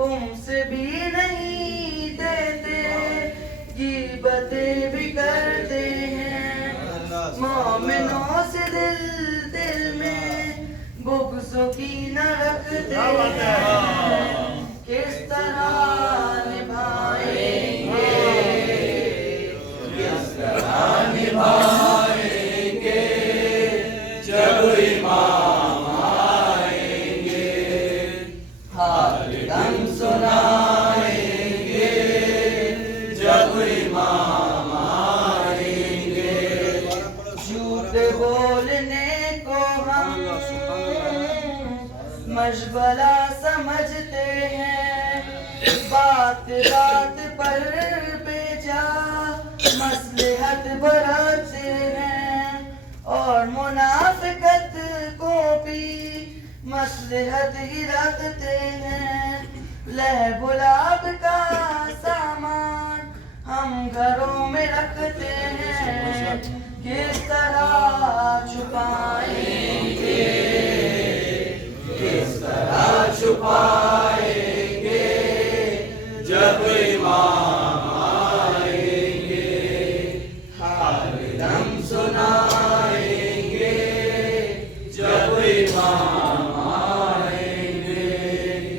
तुमसे भी नहीं देते, गीबतें भी करते हैं। मोमिनों से दिल दिल में बुग़्ज़ों की न रखते हैं। किस तरह निभाएंगे, किस तरह निभाएंगे जब इमाम आएंगे, हाल गम सुनाएंगे जब इमाम आएंगे। झूठ बोलने को हम मशगला समझते हैं, बात बात पर बेजा मसलहत बरतते हैं, और मुनाफिकत को भी मसलहत ही रखते हैं। लह गुलाब का सामान हम घरों में रखते